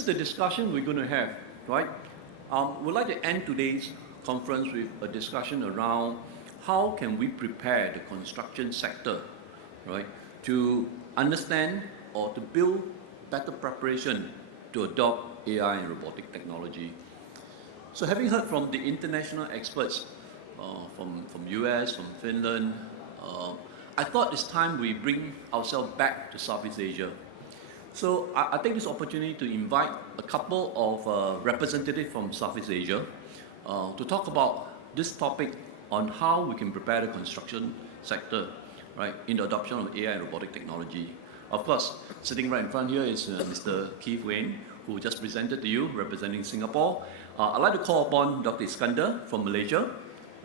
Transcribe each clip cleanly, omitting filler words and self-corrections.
is the discussion we're going to have, right? We'd like to end today's conference with a discussion around how can we prepare the construction sector, right, to understand or to build better preparation to adopt AI and robotic technology. So having heard from the international experts from US, from Finland, I thought it's time we bring ourselves back to Southeast Asia. So I take this opportunity to invite a couple of representatives from Southeast Asia to talk about this topic on how we can prepare the construction sector, right, in the adoption of AI and robotic technology. Of course, sitting right in front here is Mr. Keith Wayne, who just presented to you, representing Singapore. I'd like to call upon Dr. Iskandar from Malaysia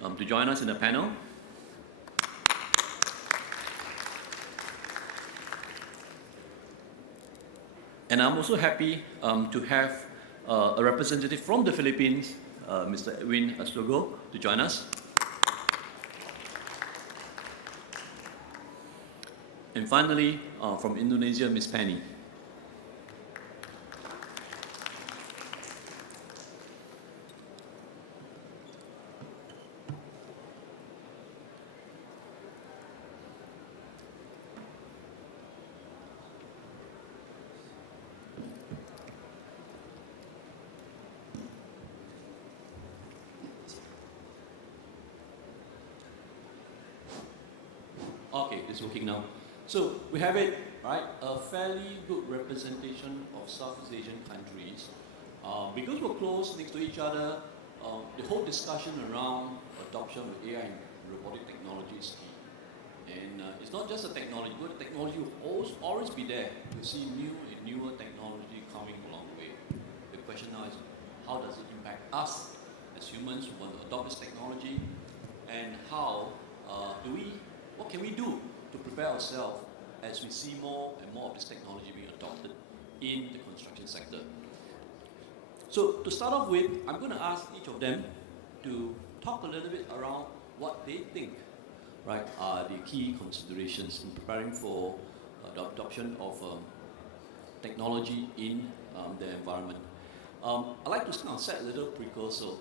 to join us in the panel. And I'm also happy to have a representative from the Philippines, Mr. Edwin Astogo, to join us. And finally, from Indonesia, Ms. Penny. Okay, it's working now. So we have it, right? A fairly good representation of Southeast Asian countries. Because we're close next to each other, the whole discussion around adoption of AI and robotic technology is key. And it's not just a technology, but the technology will always be there. We see new and newer technology coming along the way. The question now is, how does it impact us as humans who want to adopt this technology? And what can we do to prepare ourselves as we see more and more of this technology being adopted in the construction sector? So to start off with, I'm going to ask each of them to talk a little bit around what they think, right, are the key considerations in preparing for the adoption of technology in the environment. I'd like to now set a little precursor.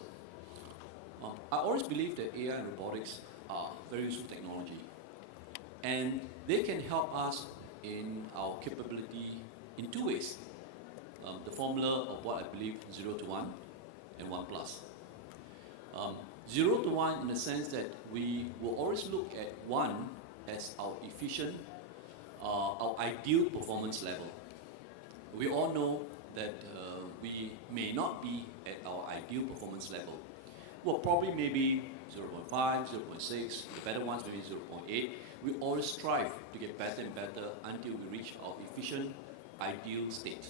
I always believe that AI and robotics are very useful technology. And they can help us in our capability in two ways. The formula of what I believe, 0 to 1 and 1 plus. 0 to 1 in the sense that we will always look at 1 as our efficient, our ideal performance level. We all know that we may not be at our ideal performance level. Well, probably maybe 0.5, 0.6, the better ones maybe 0.8. We always strive to get better and better until we reach our efficient, ideal state,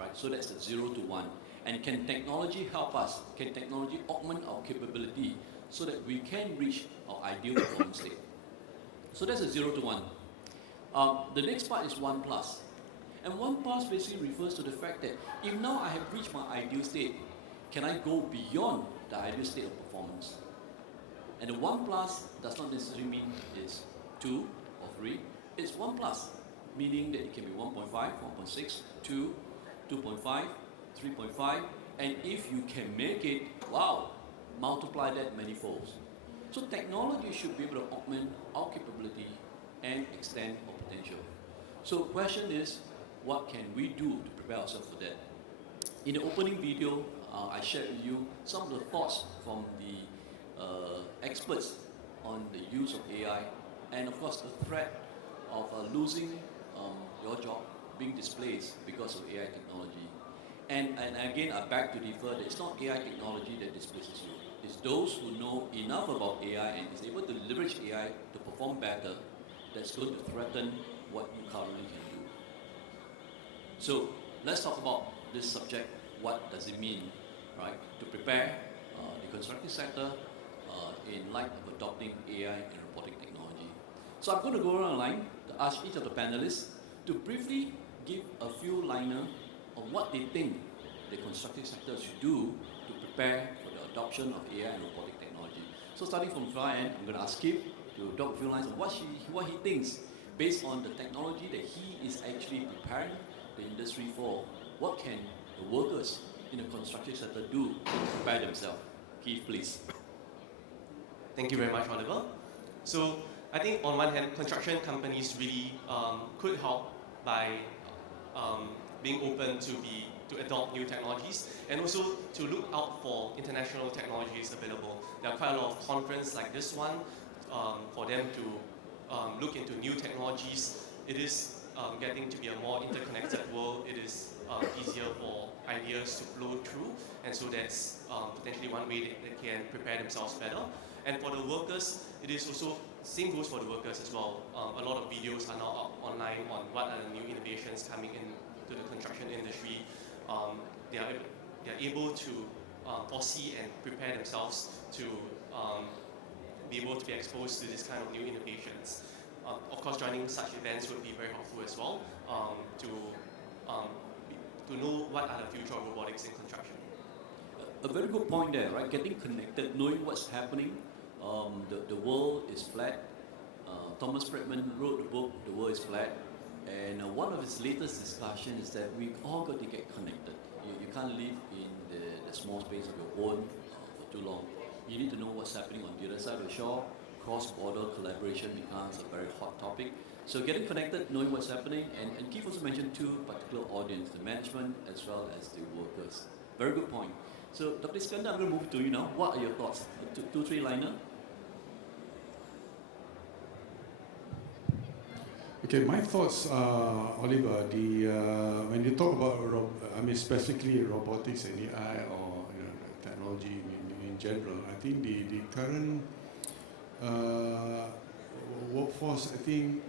right? So that's the 0 to 1. And can technology help us? Can technology augment our capability so that we can reach our ideal performance state? So that's a 0 to 1. The next part is 1 plus. And 1 plus basically refers to the fact that if now I have reached my ideal state, can I go beyond the ideal state of performance? And the 1 plus does not necessarily mean it's 2 or 3, it's 1 plus, meaning that it can be 1.5, 1.6, 2, 2.5, 3.5, and if you can make it, wow, multiply that many folds. So technology should be able to augment our capability and extend our potential. So the question is, what can we do to prepare ourselves for that? In the opening video, I shared with you some of the thoughts from the experts on the use of AI, and of course the threat of losing your job, being displaced because of AI technology. And again, I beg to differ that it's not AI technology that displaces you. It's those who know enough about AI and is able to leverage AI to perform better that's going to threaten what you currently can do. So let's talk about this subject. What does it mean, right, to prepare the construction sector in light of adopting AI and robotic technology? So I'm going to go around the line to ask each of the panelists to briefly give a few liner on what they think the construction sector should do to prepare for the adoption of AI and robotic technology. So starting from far end, I'm going to ask Kip to drop a few lines on what he thinks based on the technology that he is actually preparing the industry for. What can the workers in the construction sector do to prepare themselves? Keith, please. Thank you very much, Oliver. So I think on one hand, construction companies really could help by being open to adopt new technologies and also to look out for international technologies available. There are quite a lot of conferences like this one for them to look into new technologies. It is getting to be a more interconnected world. It is easier for ideas to flow through, and so that's potentially one way that they can prepare themselves better. And for the workers, it is also, same goes for the workers as well. A lot of videos are now up online on what are the new innovations coming into the construction industry. They are able to foresee and prepare themselves to be able to be exposed to this kind of new innovations. Of course, joining such events would be very helpful as well to know what are the future of robotics in construction. A very good point there, right? Getting connected, knowing what's happening. The world is flat. Thomas Friedman wrote the book, The World is Flat. And one of his latest discussions is that we all got to get connected. You can't live in the small space of your own for too long. You need to know what's happening on the other side of the shore. Cross-border collaboration becomes a very hot topic. So getting connected, knowing what's happening, and Keith also mentioned two particular audience, the management as well as the workers. Very good point. So Dr. Iskandar, I'm going to move to you now. What are your thoughts? Two, three-liner? Okay, my thoughts, Oliver. When you talk about, specifically robotics and AI or technology in general, I think the current workforce, I think,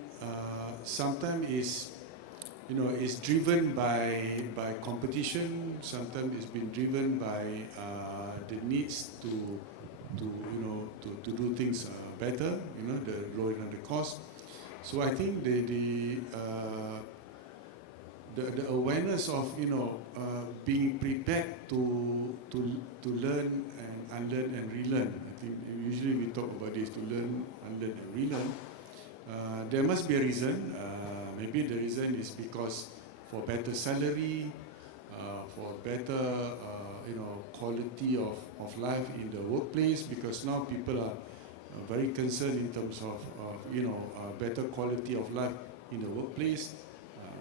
sometimes is driven by competition. Sometimes it's been driven by the needs to do things better. The lowering the cost. So I think the awareness of being prepared to learn and unlearn and relearn. I think usually we talk about this, to learn, unlearn and relearn. There must be a reason. Maybe the reason is because for better salary, for better quality of life in the workplace. Because now people are very concerned in terms of better quality of life in the workplace,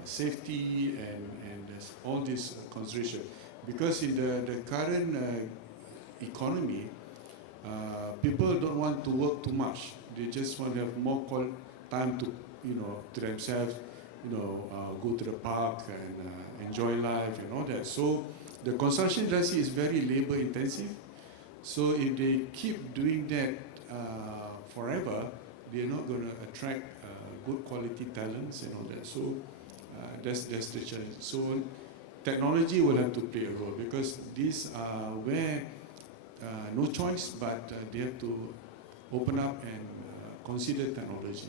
safety, and there's all this consideration. Because in the current economy, people don't want to work too much. They just want to have more time to themselves, go to the park and enjoy life and all that. So the construction industry is very labor intensive. So if they keep doing that forever, they're not going to attract good quality talents and all that. So that's the challenge. So technology will have to play a role, because these are where no choice, but they have to open up and consider technology.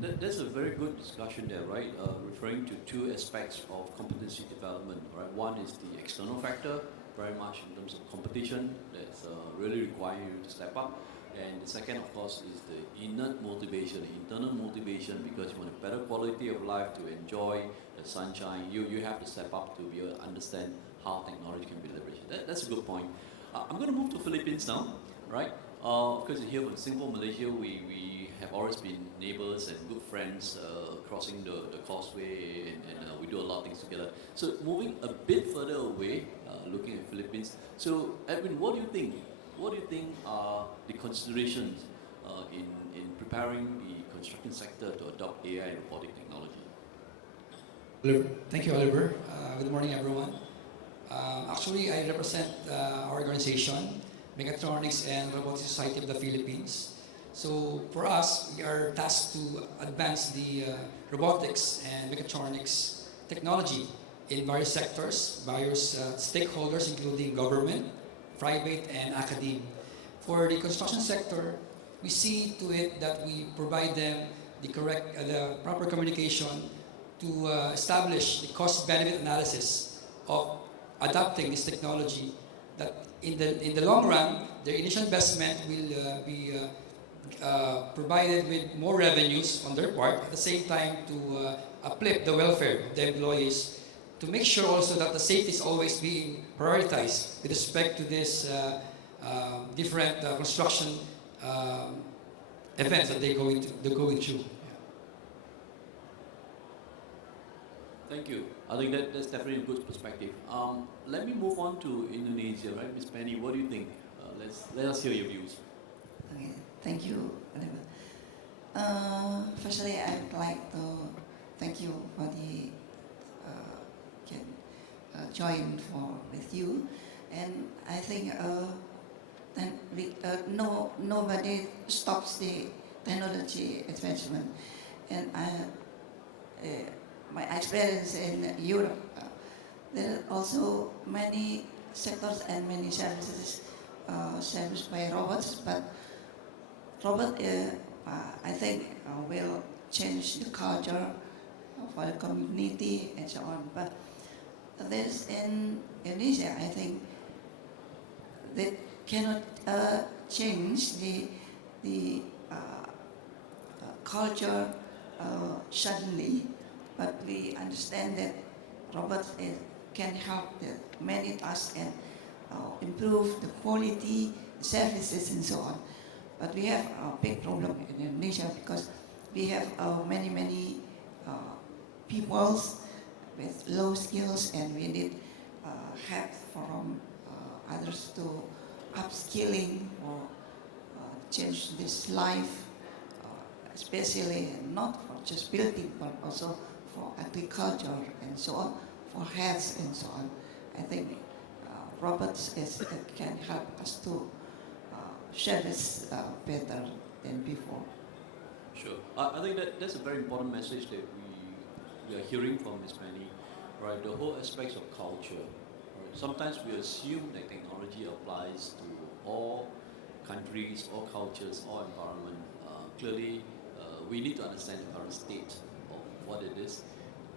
That's a very good discussion there, right? Referring to two aspects of competency development, right? One is the external factor, very much in terms of competition, that's really require you to step up. And the second, of course, is the innate motivation, the internal motivation, because you want a better quality of life, to enjoy the sunshine. You have to step up to be able to understand how technology can be leveraged. That's a good point. I'm going to move to Philippines now, right? Because here from Singapore, Malaysia, we have always been neighbors and good friends, crossing the causeway, and we do a lot of things together. So moving a bit further away, looking at Philippines. So Edwin, what do you think? What do you think are the considerations in preparing the construction sector to adopt AI and robotic technology? Thank you, Oliver. Good morning, everyone. Actually, I represent our organization, Mechatronics and Robotics Society of the Philippines. So for us, we are tasked to advance the robotics and mechatronics technology in various sectors, various stakeholders, including government, private, and academia. For the construction sector, we see to it that we provide them the proper communication to establish the cost-benefit analysis of adopting this technology. That in the long run, their initial investment will be provided with more revenues on their part, at the same time to uplift the welfare of the employees to make sure also that the safety is always being prioritized with respect to this different construction events that they're going through. Thank you. I think that's definitely a good perspective. Let me move on to Indonesia, right? Ms. Penny, what do you think? Let us hear your views. Okay, thank you, Oliver. Firstly, I'd like to thank you for the join with you, and I think nobody stops the technology advancement, and my experience in Europe, there are also many sectors and many services serviced by robots, but robot, I think, will change the culture for the community and so on. But this in Indonesia, I think, that cannot change the culture suddenly. But we understand that robots can help the many tasks and improve the quality, services, and so on. But we have a big problem in Indonesia because we have many peoples with low skills, and we need help from others to upskilling or change this life, especially not for just building, but also for agriculture and so on, for health and so on. I think robots can help us to service better than before. Sure. I think that's a very important message that we are hearing from Ms. Penny, right? The whole aspects of culture. Right? Sometimes we assume that technology applies to all countries, all cultures, all environment. Clearly, we need to understand the current state of what it is.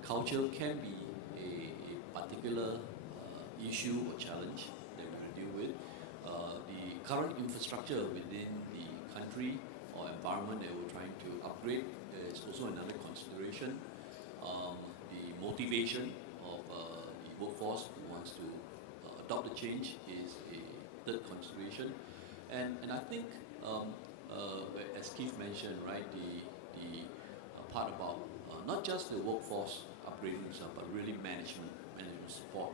Culture can be a particular issue or challenge that we will deal with. The current infrastructure within the country or environment that we're trying to upgrade is also another consideration. The motivation of the workforce who wants to adopt the change is a third consideration. And I think, as Keith mentioned, right, the part about not just the workforce upgrading themselves, but really management support.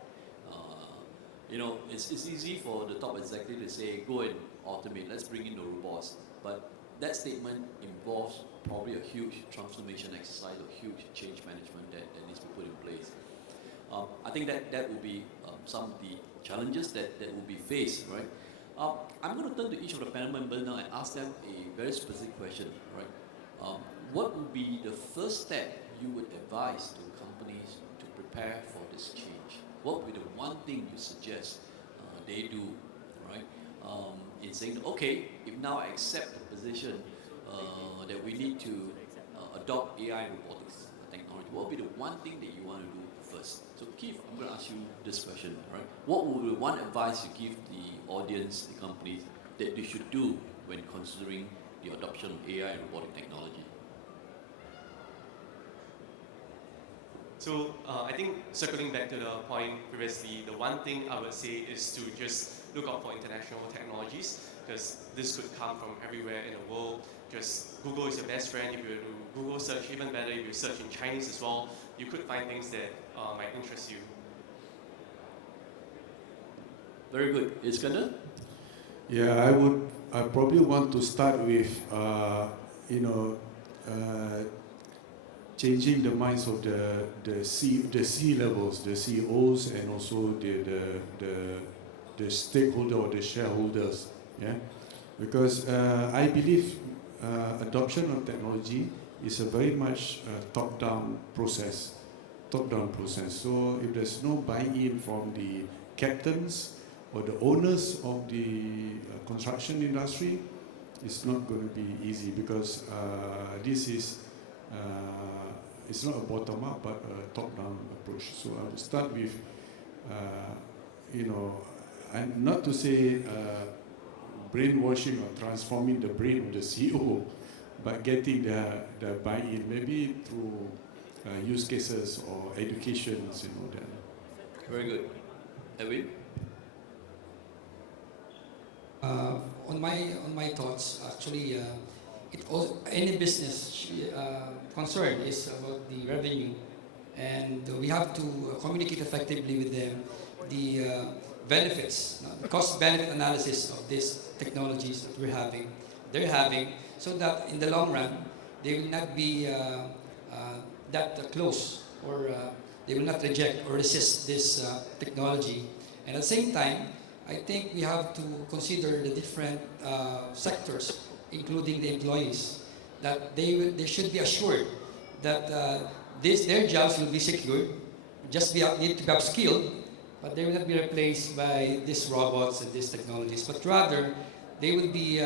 It's easy for the top executive to say, go and automate, let's bring in the robots. But that statement involves probably a huge transformation exercise, a huge change management that needs to be put in place. I think that will be some of the challenges that will be faced, right? I'm going to turn to each of the panel members now and ask them a very specific question, right? What would be the first step you would advise to companies to prepare for this change? What would be the one thing you suggest they do, right? In saying, okay, if now I accept the position that we need to adopt AI and robotics technology, what would be the one thing that you want to do first? So Keith, I'm going to ask you this question, right? What would be one advice you give the audience, the companies, that they should do when considering the adoption of AI and robotic technology? So I think circling back to the point previously, the one thing I would say is to just look out for international technologies, because this could come from everywhere in the world. Just Google is your best friend. If you do Google search, even better, if you search in Chinese as well, you could find things that might interest you. Very good. Iskandar? Yeah, I probably want to start with, changing the minds of the C levels, the CEOs, and also the stakeholder or the shareholders. Yeah, because I believe adoption of technology is a very much top-down process. So if there's no buy-in from the captains or the owners of the construction industry, it's not going to be easy, because this is it's not a bottom-up but a top-down approach. So I will start with, and not to say brainwashing or transforming the brain of the CEO, but getting the buy-in, maybe through use cases or educations, that. Very good. Edwin? On my thoughts, actually, any business concern is about the revenue, and we have to communicate effectively with them the benefits, the cost-benefit analysis of these technologies that they're having, so that in the long run they will not be that close, or they will not reject or resist this technology. And at the same time, I think we have to consider the different sectors, including the employees, that they should be assured that their jobs will be secured, need to be upskilled, but they will not be replaced by these robots and these technologies, but rather they will be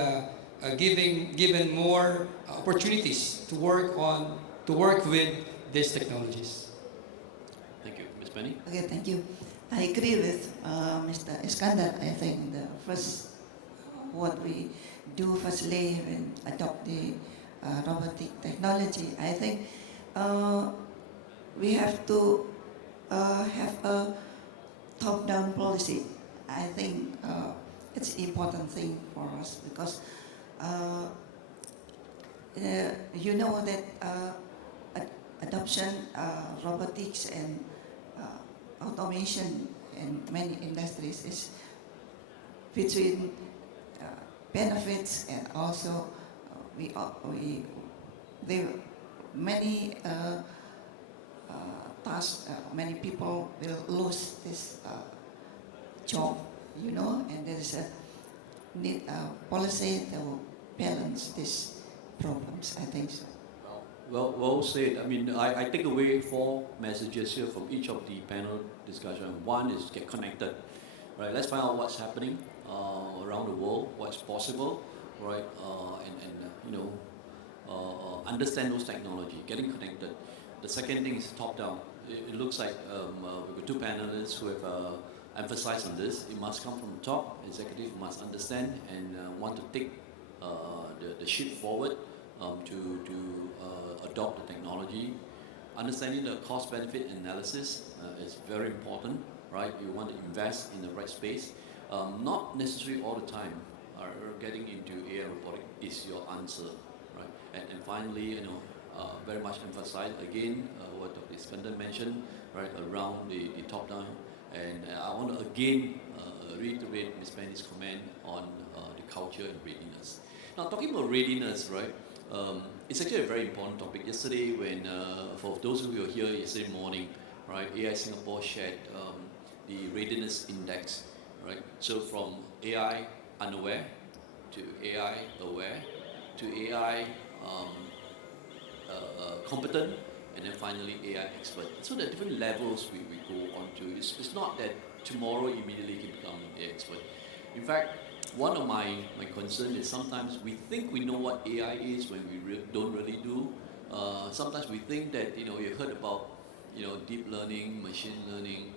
given more opportunities to work with these technologies. Thank you. Ms. Penny? Okay, thank you. I agree with Mr. Iskandar. I think the first, what we do firstly when adopt the robotic technology, I think we have to have a top-down policy. I think it's an important thing for us because you know that adoption, robotics and automation in many industries is between benefits, and also there many tasks, many people will lose this job, and there is a need policy to balance these problems. I think so. Well said. I mean, I take away 4 messages here from each of the panel discussion. One is get connected, right? Let's find out what's happening around the world, what's possible, right? And understand those technology, getting connected. The second thing is top down. It looks like we've got 2 panelists who have emphasized on this. It must come from the top. Executive must understand and want to take the ship forward to adopt the technology. Understanding the cost-benefit analysis is very important, right? You want to invest in the right space. Not necessarily all the time getting into AI robotics is your answer, right? And finally, very much emphasize again what Dr. Iskandar mentioned, right, around the top-down. And I want to again reiterate Ms. Penny's comment on the culture and readiness. Now, talking about readiness, right? It's actually a very important topic. Yesterday, when for those who were here yesterday morning, right, AI Singapore shared the readiness index, right? So from AI unaware to AI aware to AI competent, and then finally AI expert. So there are different levels we go on to. It's not that tomorrow immediately can become an AI expert. In fact, one of my concern is sometimes we think we know what AI is when we don't really do. Sometimes we think that, you heard about, deep learning, machine learning,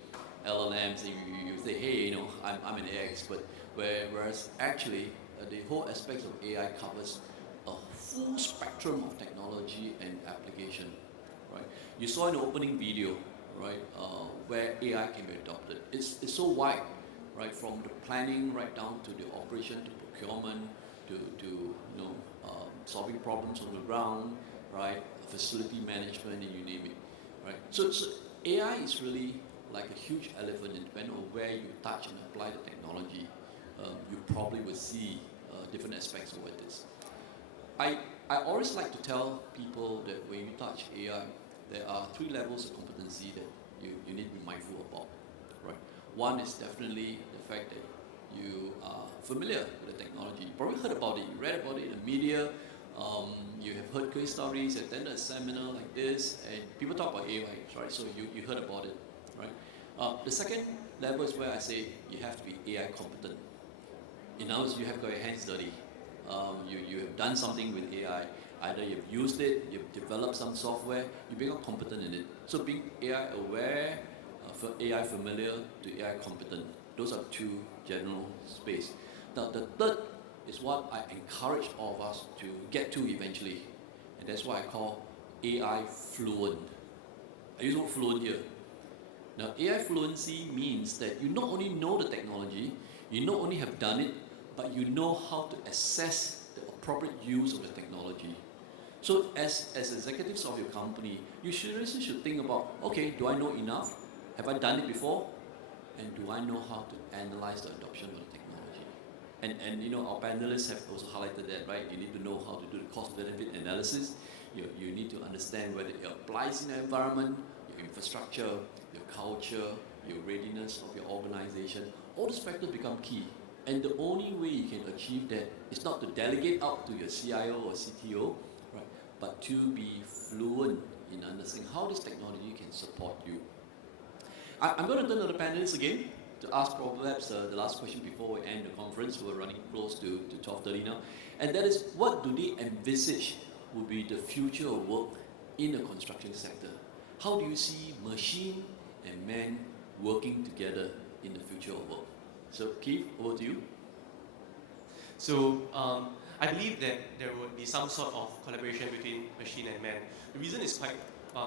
LLMs, and you say, hey, I'm an AI expert. Whereas actually, the whole aspects of AI covers a full spectrum of technology and application, right? You saw in the opening video, right, where AI can be adopted. It's so wide, right, from the planning right down to the operation, to procurement, to solving problems on the ground, right, facility management, and you name it, right? So AI is really like a huge elephant, and depending on where you touch and apply the technology, you probably will see different aspects of what it is. I always like to tell people that when you touch AI, there are 3 levels of competency that you need to be mindful about, right? One is definitely the fact that you are familiar with the technology. You probably heard about it, you read about it in the media, you have heard case stories, attended a seminar like this, and people talk about AI, right? So you heard about it, right? The second level is where I say you have to be AI competent. In other words, you have got your hands dirty. You have done something with AI. Either you've used it, you've developed some software, you become competent in it. So being AI aware, AI familiar to AI competent, those are 2 general space. Now the third is what I encourage all of us to get to eventually, and that's what I call AI fluent. I use the word fluent here. Now, AI fluency means that you not only know the technology, you not only have done it, but you know how to assess the appropriate use of the technology. So as executives of your company, you seriously should think about, okay, do I know enough? Have I done it before? And do I know how to analyze the adoption of the technology? And you know, our panelists have also highlighted that, right? You need to know how to do the cost-benefit analysis. You need to understand whether it applies in the environment, your infrastructure, your culture, your readiness of your organization. All these factors become key. And the only way you can achieve that is not to delegate out to your CIO or CTO, right? But to be fluent in understanding how this technology can support you. I'm going to turn to the panelists again to ask perhaps the last question before we end the conference. We're running close to 12:30 now. And that is, what do they envisage will be the future of work in the construction sector? How do you see machine and man working together in the future of work? So Keith, over to you. So I believe that there would be some sort of collaboration between machine and man. The reason is quite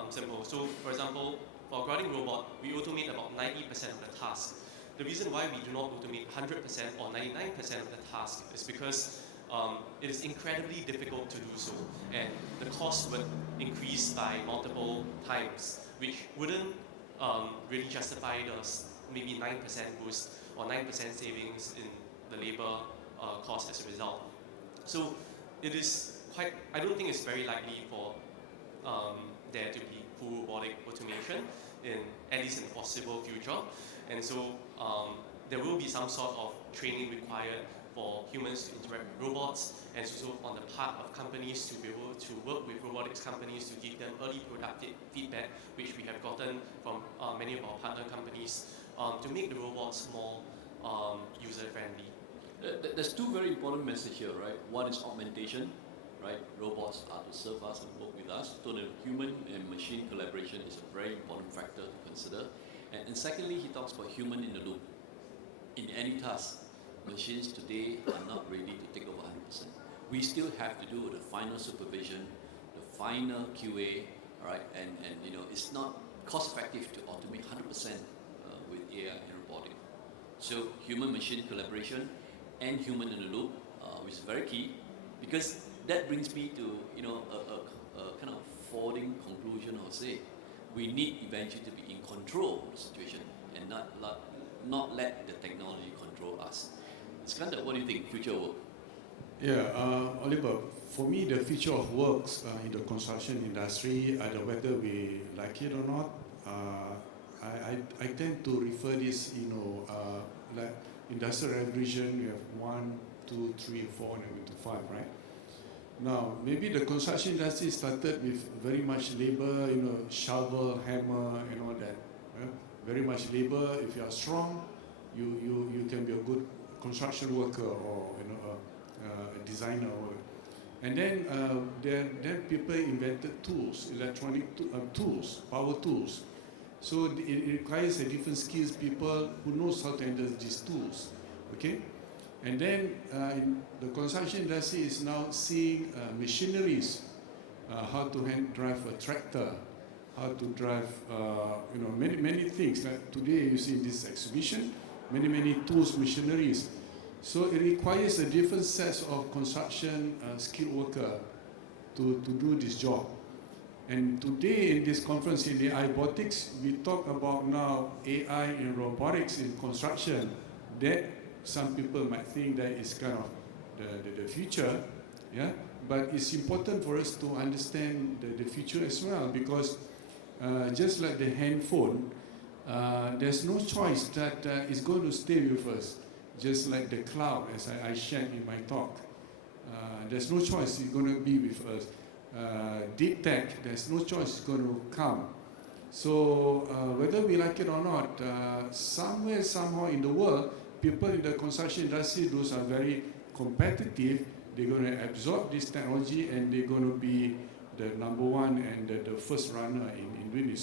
simple. So for example, for a grounding robot, we automate about 90% of the task. The reason why we do not automate 100% or 99% of the task is because it is incredibly difficult to do so, and the cost would increase by multiple times, which wouldn't really justify the maybe 9% boost or 9% savings in the labor cost as a result. So it is quite, I don't think it's very likely for there to be full robotic automation at least in the foreseeable future. And so there will be some sort of training required for humans to interact with robots, and so on the part of companies to be able to work with robotics companies to give them early productive feedback, which we have gotten from many of our partner companies, to make the robots more user-friendly. There's two very important messages here, right? One is augmentation, right? Robots are to serve us and work with us. So the human and machine collaboration is a very important factor to consider. And secondly, he talks about human in the loop. In any task, machines today are not ready to take over 100%. We still have to do the final supervision, the final QA, right? And you know, it's not cost effective to automate 100% with AI and robotic. So human-machine collaboration and human in the loop, which is very key, because that brings me to, you know, a kind of folding conclusion. I would say we need eventually to be in control of the situation and not let the technology control us. Iskandar, what do you think? Future work? Yeah, Oliver, for me, the future of works in the construction industry, either whether we like it or not, I tend to refer this, you know, like industrial revolution, we have 1, 2, 3, 4, and then to 5, right? Now, maybe the construction industry started with very much labor, you know, shovel, hammer, and all that. Yeah? Very much labor. If you are strong, you can be a good construction worker or, you know, a designer. And then then people invented tools, electronic tools, power tools. So it requires a different skills, people who knows how to handle these tools. Okay. And then in the construction industry is now seeing machineries, how to drive a tractor, how to drive, you know, many things. Like today you see in this exhibition, many tools, machineries. So it requires a different set of construction skilled worker to do this job. And today in this conference in the AIBotics, we talk about now AI and robotics in construction. That some people might think that is kind of the future, yeah. But it's important for us to understand the future as well, because just like the handphone, there's no choice that it's going to stay with us. Just like the cloud, as I shared in my talk, there's no choice it's going to be with us. Deep tech, there's no choice it's going to come. So whether we like it or not, somewhere, somehow in the world, people in the construction industry, those are very competitive. They're going to absorb this technology and they're going to be the number one and the first runner in doing it.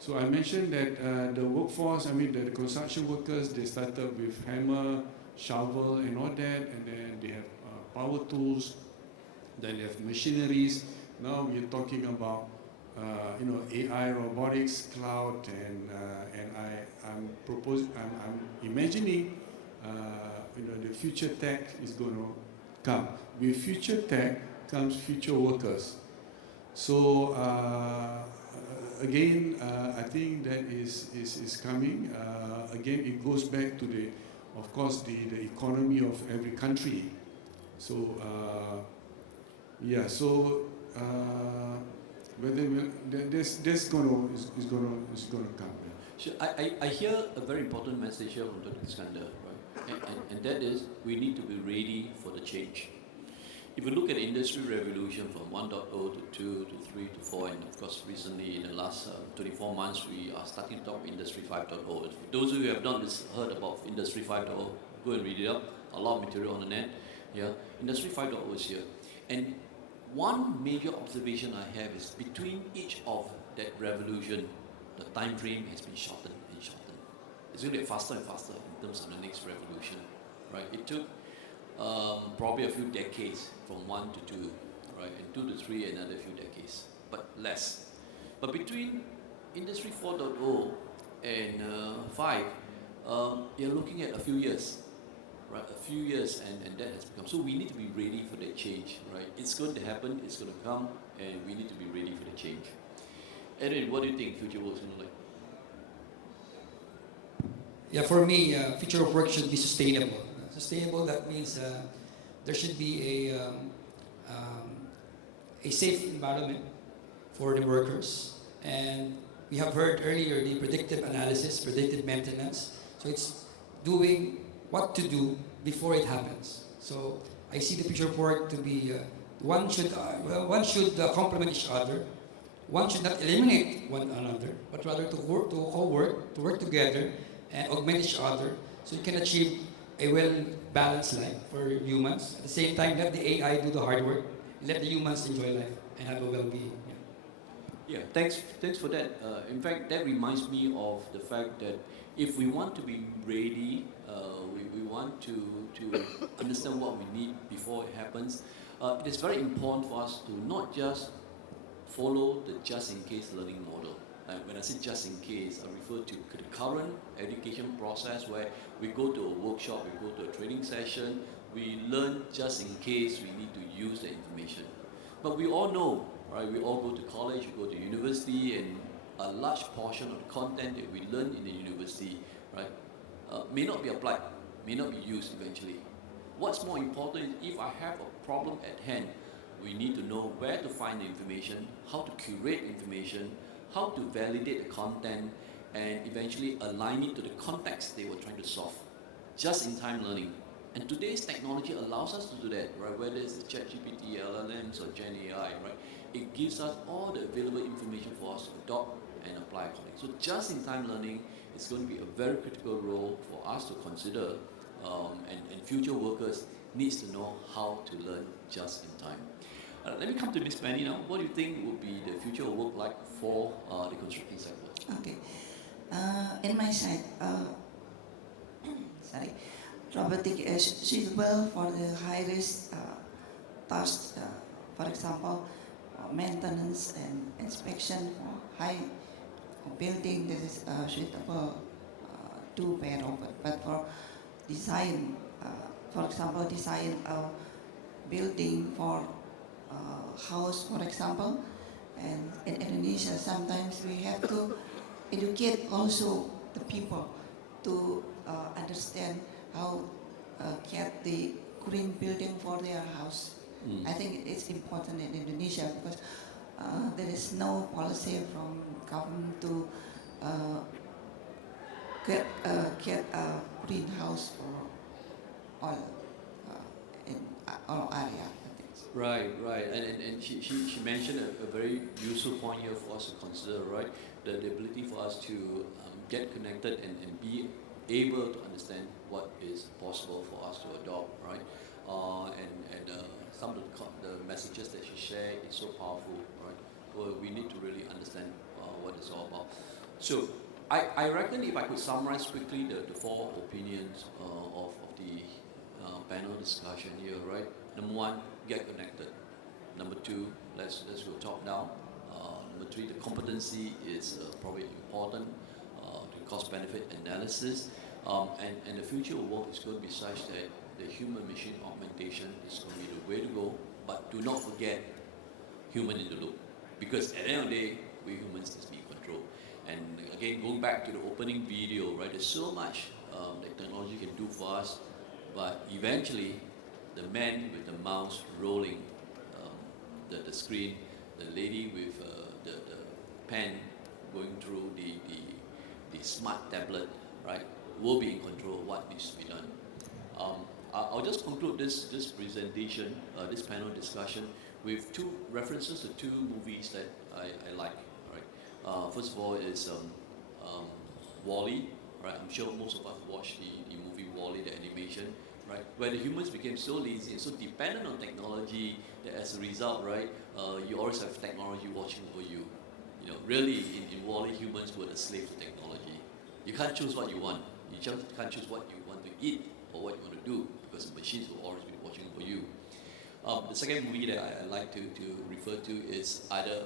So I mentioned that the workforce, I mean the construction workers, they started with hammer, shovel and all that, and then they have power tools, then they have machineries. Now we're talking about AI, robotics, cloud, and I'm imagining, the future tech is going to come. With future tech comes future workers. So again, I think that is coming. Again, it goes back to of course, the economy of every country. So so whether that's gonna come. So I hear a very important message here from Dr. Iskandar, right? And that is we need to be ready for the change. If you look at the industry revolution from 1.0 to 2 to 3 to 4, and of course recently in the last 24 months we are starting to talk Industry 5.0. For those of you who have not heard about Industry 5.0, go and read it up. A lot of material on the net. Yeah, Industry 5.0 is here. And one major observation I have is between each of that revolution, the time frame has been shortened and shortened. It's going to get faster and faster in terms of the next revolution, right? It took probably a few decades from 1 to 2, right? And 2 to 3, another few decades, but less. But between Industry 4.0 and 5, you're looking at a few years, right? A few years, and that has become. So we need to be ready for that change, right? It's going to happen, it's going to come, and we need to be ready for the change. Edwin, what do you think future work is going to look like? Yeah, for me, future of work should be sustainable. Sustainable, that means there should be a safe environment for the workers. And we have heard earlier the predictive analysis, predictive maintenance. So it's doing what to do before it happens. So I see the future of work to be one should complement each other. One should not eliminate one another, but rather to work together and augment each other, so you can achieve a well-balanced life for humans. At the same time, let the AI do the hard work. Let the humans enjoy life and have a well-being. Yeah, thanks for that. In fact, that reminds me of the fact that if we want to be ready, we want to understand what we need before it happens. It is very important for us to not just follow the just-in-case learning model. When I say just in case, I refer to the current education process where we go to a workshop, we go to a training session, we learn just in case we need to use the information. But we all know, right? We all go to college, we go to university, and a large portion of the content that we learn in the university, right, may not be applied, may not be used eventually. What's more important is if I have a problem at hand, we need to know where to find the information, how to curate information, how to validate the content, and eventually align it to the context they were trying to solve. Just-in-time learning. And today's technology allows us to do that, right? Whether it's ChatGPT, LLMs, or Gen AI, right? It gives us all the available information for us to adopt and apply accordingly. So just-in-time learning is going to be a very critical role for us to consider, and future workers needs to know how to learn just in time. Let me come to Ms. Penny now. What do you think would be the future of work like for the construction sector? Okay. In my side, robotic is suitable for the high-risk tasks, for example, maintenance and inspection for high building. This is suitable to pay robot. But for design, for example, design a building for house, for example, and in Indonesia, sometimes we have to educate also the people to understand how get the green building for their house. I think it's important in Indonesia because there is no policy from government to get a greenhouse for all in all area. Right, and she mentioned a very useful point here for us to consider, right? The ability for us to get connected and be able to understand what is possible for us to adopt, right? And some of the messages that she shared is so powerful, right? So we need to really understand what it's all about. So I reckon if I could summarize quickly the four opinions of the panel discussion here, right? Number one, get connected. Number two, let's go top down. Number three, the competency is probably important, the cost-benefit analysis, and the future of work is going to be such that the human-machine augmentation is going to be the way to go, but do not forget human in the loop, because at the end of the day, we humans must be in control. And again, going back to the opening video, right, there's so much that technology can do for us, but eventually, the man with the mouse rolling the screen, the lady with the pen going through the smart tablet, right, will be in control of what needs to be done. I'll just conclude this presentation, this panel discussion, with two references to two movies that I like. Right? First of all is WALL-E. Right? I'm sure most of us watched the movie WALL-E, the animation, right? Where the humans became so lazy and so dependent on technology that as a result, right, you always have technology watching over you. You know, really, in WALL-E, humans were the slaves of technology. You can't choose what you want. You just can't choose what you want to eat or what you want to do, because the machines will always be watching over you. The second movie that I like to refer to is either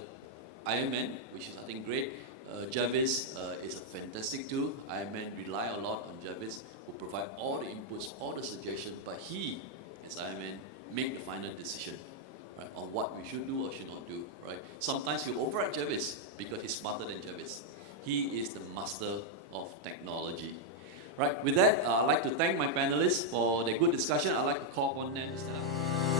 Iron Man, which is I think great. Jarvis is a fantastic tool. Iron Man rely a lot on Jarvis, who provide all the inputs, all the suggestions, but he, as Iron Man, make the final decision, right, on what we should do or should not do. Right? Sometimes you override Jarvis because he's smarter than Jarvis. He is the master of technology. Right, with that, I'd like to thank my panelists for their good discussion. I'd like to call upon them to stand up.